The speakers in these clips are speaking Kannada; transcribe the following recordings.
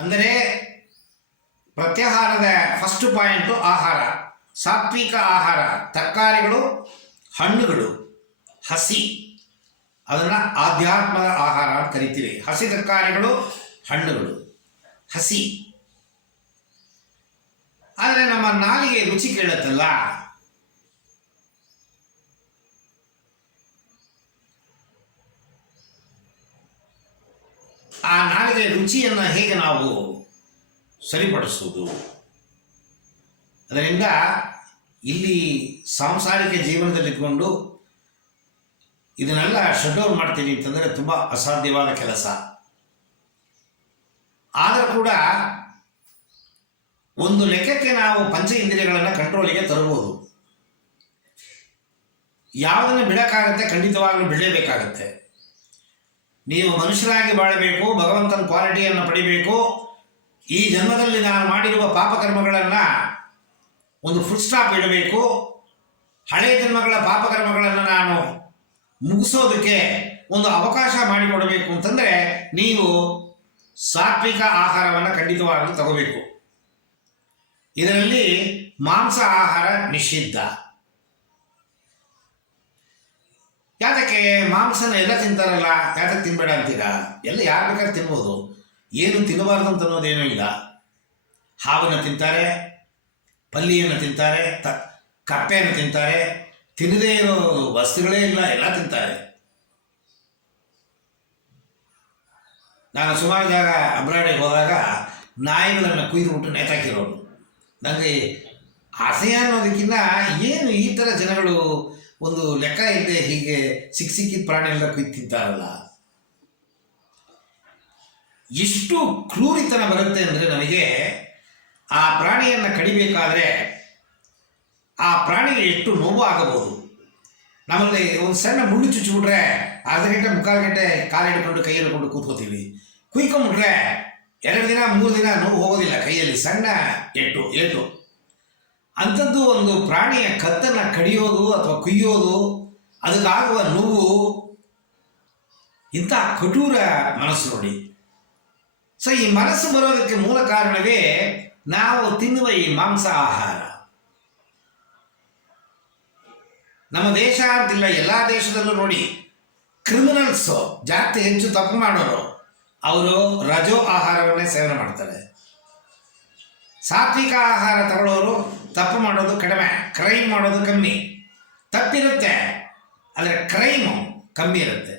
ಅಂದರೆ ಪ್ರತ್ಯಾಹಾರದ ಫಸ್ಟ್ ಪಾಯಿಂಟು ಆಹಾರ. ಸಾತ್ವಿಕ ಆಹಾರ ತರಕಾರಿಗಳು, ಹಣ್ಣುಗಳು, ಹಸಿ, ಅದನ್ನು ಆಧ್ಯಾತ್ಮದ ಆಹಾರ ಅಂತ ಕರಿತೀವಿ. ಹಸಿ ತರಕಾರಿಗಳು, ಹಣ್ಣುಗಳು, ಹಸಿ. ಆದರೆ ನಮ್ಮ ನಾಲಿಗೆ ರುಚಿ ಕೇಳುತ್ತಲ್ಲ, ಆ ನಾಲಿಗೆ ರುಚಿಯನ್ನು ಹೇಗೆ ನಾವು ಸರಿಪಡಿಸುವುದು? ಅದರಿಂದ ಇಲ್ಲಿ ಸಾಂಸಾರಿಕ ಜೀವನದಲ್ಲಿದ್ದುಕೊಂಡು ಇದನ್ನೆಲ್ಲ ಶಟ್ ಡೌನ್ ಮಾಡ್ತೀನಿ ಅಂತಂದರೆ ತುಂಬ ಅಸಾಧ್ಯವಾದ ಕೆಲಸ. ಆದರೂ ಕೂಡ ಒಂದು ಲೆಕ್ಕಕ್ಕೆ ನಾವು ಪಂಚ ಇಂದ್ರಿಯಗಳನ್ನು ಕಂಟ್ರೋಲಿಗೆ ತರಬಹುದು. ಯಾವುದನ್ನು ಬಿಡೋಕ್ಕಾಗತ್ತೆ, ಖಂಡಿತವಾಗಲೂ ಬಿಡಲೇಬೇಕಾಗತ್ತೆ. ನೀವು ಮನುಷ್ಯರಾಗಿ ಬಾಳಬೇಕು, ಭಗವಂತನ ಕ್ವಾಲಿಟಿಯನ್ನು ಪಡಿಬೇಕು. ಈ ಜನ್ಮದಲ್ಲಿ ನಾನು ಮಾಡಿರುವ ಪಾಪಕರ್ಮಗಳನ್ನು ಒಂದು ಫುಲ್ ಸ್ಟಾಪ್ ಇಡಬೇಕು. ಹಳೆಯ ಜನ್ಮಗಳ ಪಾಪಕರ್ಮಗಳನ್ನು ನಾನು ಮುಗಿಸೋದಕ್ಕೆ ಒಂದು ಅವಕಾಶ ಮಾಡಿಕೊಡಬೇಕು ಅಂತಂದರೆ ನೀವು ಸಾತ್ವಿಕ ಆಹಾರವನ್ನು ಖಂಡಿತವಾಗಲೂ ತಗೋಬೇಕು. ಇದರಲ್ಲಿ ಮಾಂಸ ಆಹಾರ ನಿಷಿದ್ಧ. ಯಾತಕ್ಕೆ ಮಾಂಸನ ಎಲ್ಲ ತಿಂತಾರಲ್ಲ, ಯಾತಕ್ಕೆ ತಿನ್ಬೇಡ ಅಂತೀರಾ? ಎಲ್ಲ ಯಾರು ಬೇಕಾದ್ರೆ ತಿನ್ಬೋದು, ಏನು ತಿನ್ನಬಾರ್ದು ಅಂತ ಅನ್ನೋದೇನೂ ಇಲ್ಲ. ಹಾವನ್ನು ತಿಂತಾರೆ, ಪಲ್ಲಿಯನ್ನು ತಿಂತಾರೆ, ಕಪ್ಪೆಯನ್ನು ತಿಂತಾರೆ, ತಿನ್ನದೇ ಇರೋ ವಸ್ತುಗಳೇ ಇಲ್ಲ, ಎಲ್ಲ ತಿಂತಾರೆ. ನಾನು ಸುಮಾರು ಜಾಗ ಅಬ್ರಾಡಿಗೆ ಹೋದಾಗ ನಾಯಿಗಳನ್ನು ಕುಯ್ದುಬಿಟ್ಟು ನೇತಾಕಿರೋರು. ನನಗೆ ಅಸಹ್ಯ ಅನ್ನೋದಕ್ಕಿಂತ ಏನು ಈ ಥರ ಜನಗಳು ಒಂದು ಲೆಕ್ಕ ಇಲ್ಲದೆ ಹೀಗೆ ಸಿಕ್ಕಿದ ಪ್ರಾಣಿಯೆಲ್ಲ ಕುಯ್ದು ತಿಂತಾರಲ್ಲ, ಎಷ್ಟು ಕ್ರೂರಿತನ ಬರುತ್ತೆ ಅಂದರೆ ನನಗೆ. ಆ ಪ್ರಾಣಿಯನ್ನು ಕಡಿಬೇಕಾದ್ರೆ ಆ ಪ್ರಾಣಿಗೆ ಎಷ್ಟು ನೋವು ಆಗಬಹುದು. ನಮ್ಮಲ್ಲಿ ಒಂದು ಸಣ್ಣ ಮುಳ್ಳು ಚುಚ್ಚಿಬಿಟ್ರೆ ಅರ್ಧ ಗಂಟೆ ಮುಕ್ಕಾಲು ಗಂಟೆ ಕಾಲು ಹಿಡ್ಕೊಂಡು ಕೈ ಹಿಡ್ಕೊಂಡು ಕೂತ್ಕೋತೀವಿ. ಕುಯ್ಕೊಂಬಿಟ್ರೆ 2 ದಿನ 3 ದಿನ ನೋವು ಹೋಗೋದಿಲ್ಲ ಕೈಯಲ್ಲಿ, ಸಣ್ಣ ಏಟು. ಅಂಥದ್ದು ಒಂದು ಪ್ರಾಣಿಯ ಕತ್ತನ್ನು ಕಡಿಯೋದು ಅಥವಾ ಕುಯ್ಯೋದು, ಅದಕ್ಕಾಗುವ ನೋವು, ಇಂಥ ಕಠೋರ ಮನಸ್ಸು ನೋಡಿ. ಸೊ ಈ ಮನಸ್ಸು ಬರೋದಕ್ಕೆ ಮೂಲ ಕಾರಣವೇ ನಾವು ತಿನ್ನುವ ಈ ಮಾಂಸ ಆಹಾರ. ನಮ್ಮ ದೇಶ ಅಂತಿಲ್ಲ, ಎಲ್ಲ ದೇಶದಲ್ಲೂ ನೋಡಿ ಕ್ರಿಮಿನಲ್ಸು ಜಾಸ್ತಿ ಹೆಚ್ಚು ತಪ್ಪು ಮಾಡೋರು ಅವರು ರಜೋ ಆಹಾರವನ್ನೇ ಸೇವನೆ ಮಾಡ್ತಾರೆ. ಸಾತ್ವಿಕ ಆಹಾರ ತಗೊಳ್ಳೋರು ತಪ್ಪು ಮಾಡೋದು ಕಡಿಮೆ, ಕ್ರೈಮ್ ಮಾಡೋದು ಕಮ್ಮಿ. ತಪ್ಪಿರುತ್ತೆ ಆದರೆ ಕ್ರೈಮು ಕಮ್ಮಿ ಇರುತ್ತೆ.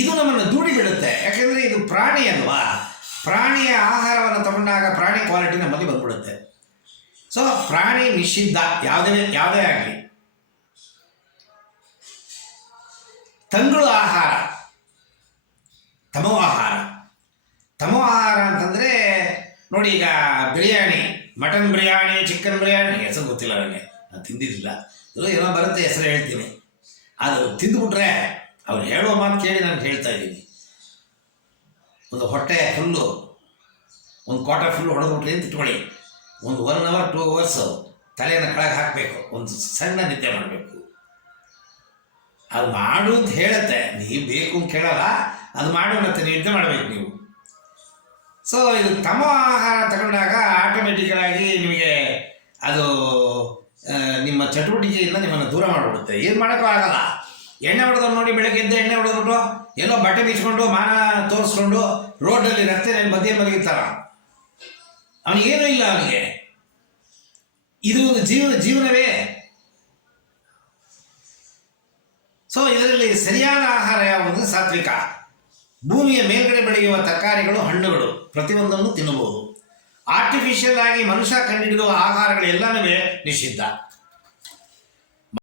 ಇದು ನಮ್ಮನ್ನು ದೂಡಿಬಿಡುತ್ತೆ. ಯಾಕೆಂದರೆ ಇದು ಪ್ರಾಣಿ ಅಲ್ವಾ, ಪ್ರಾಣಿಯ ಆಹಾರವನ್ನು ತಗೊಂಡಾಗ ಪ್ರಾಣಿ ಕ್ವಾಲಿಟಿ ನಮ್ಮಲ್ಲಿ ಬಂದ್ಬಿಡುತ್ತೆ. ಸೊ ಪ್ರಾಣಿ ನಿಷಿದ್ಧ ಯಾವುದೇ ಆಗಲಿ. ತಂಗಳು ಆಹಾರ, ತಮೋ ಆಹಾರ ಅಂತಂದರೆ ನೋಡಿ, ಈಗ ಬಿರಿಯಾನಿ, ಮಟನ್ ಬಿರಿಯಾನಿ, ಚಿಕನ್ ಬಿರಿಯಾನಿ, ಹೆಸರು ಗೊತ್ತಿಲ್ಲ ನನಗೆ, ನಾನು ತಿಂದಿದ್ದಿಲ್ಲ. ಏನೋ ಬರುತ್ತೆ ಹೆಸರು ಹೇಳ್ತೀನಿ. ಅದು ತಿಂದುಬಿಟ್ರೆ ಅವ್ರು ಹೇಳೋ ಮಾತು ಕೇಳಿ ನಾನು ಹೇಳ್ತಾ ಇದ್ದೀನಿ. ಒಂದು ಹೊಟ್ಟೆ ಫುಲ್ಲು, ಒಂದು ಕ್ವಾರ್ಟರ್ ಫುಲ್ಲು ಹೊಡೆದ್ಬಿಟ್ರಿ ಅಂತ ಇಟ್ಕೊಳ್ಳಿ. ಒಂದು 1 hour 2 hours ತಲೆಯನ್ನು ಕೆಳಗೆ ಹಾಕಬೇಕು, ಒಂದು ಸಣ್ಣ ನಿದ್ದೆ ಮಾಡಬೇಕು. ಅದು ಮಾಡು ಅಂತ ಹೇಳುತ್ತೆ, ನೀವು ಬೇಕು ಅಂತ ಕೇಳಲ್ಲ, ಅದು ಮಾಡು ಮತ್ತೆ ನಿದ್ದೆ ಮಾಡಬೇಕು ನೀವು. ಸೊ ಇದು ತಮೋ ಆಹಾರ ತಗೊಂಡಾಗ ಆಟೋಮೆಟಿಕಲಾಗಿ ನಿಮಗೆ ಅದು ನಿಮ್ಮ ಚಟುವಟಿಕೆಯಿಂದ ನಿಮ್ಮನ್ನು ದೂರ ಮಾಡಿಬಿಡುತ್ತೆ. ಏನು ಮಾಡೋಕ್ಕೂ ಆಗಲ್ಲ. ಎಣ್ಣೆ ಹೊಡೆದವ್ರು ನೋಡಿ, ಬೆಳಗ್ಗೆ ಎದ್ದು ಎಣ್ಣೆ ಹೊಡೆದ್ಬಿಟ್ಟು ಎಲ್ಲೋ ಬಟ್ಟೆ ಬೀಚ್ಕೊಂಡು ಮಾನ ತೋರಿಸ್ಕೊಂಡು ರೋಡಲ್ಲಿ ರಸ್ತೆ ಮಧ್ಯೆ ಮಲಗಿರ್ತಾರ, ಅವನಿಗೇನೂ ಇಲ್ಲ. ಅವನಿಗೆ ಇದು ಒಂದು ಜೀವನವೇ. ಸೊ ಇದರಲ್ಲಿ ಸರಿಯಾದ ಆಹಾರ ಯಾವುದು? ಸಾತ್ವಿಕ. ಭೂಮಿಯ ಮೇಲ್ಗಡೆ ಬೆಳೆಯುವ ತರಕಾರಿಗಳು, ಹಣ್ಣುಗಳು ಪ್ರತಿಯೊಂದನ್ನು ತಿನ್ನಬಹುದು. ಆರ್ಟಿಫಿಷಿಯಲ್ ಆಗಿ ಮನುಷ್ಯ ಕಂಡುಹಿಡಿಯುವ ಆಹಾರಗಳೆಲ್ಲವೂ ನಿಷಿದ್ಧ.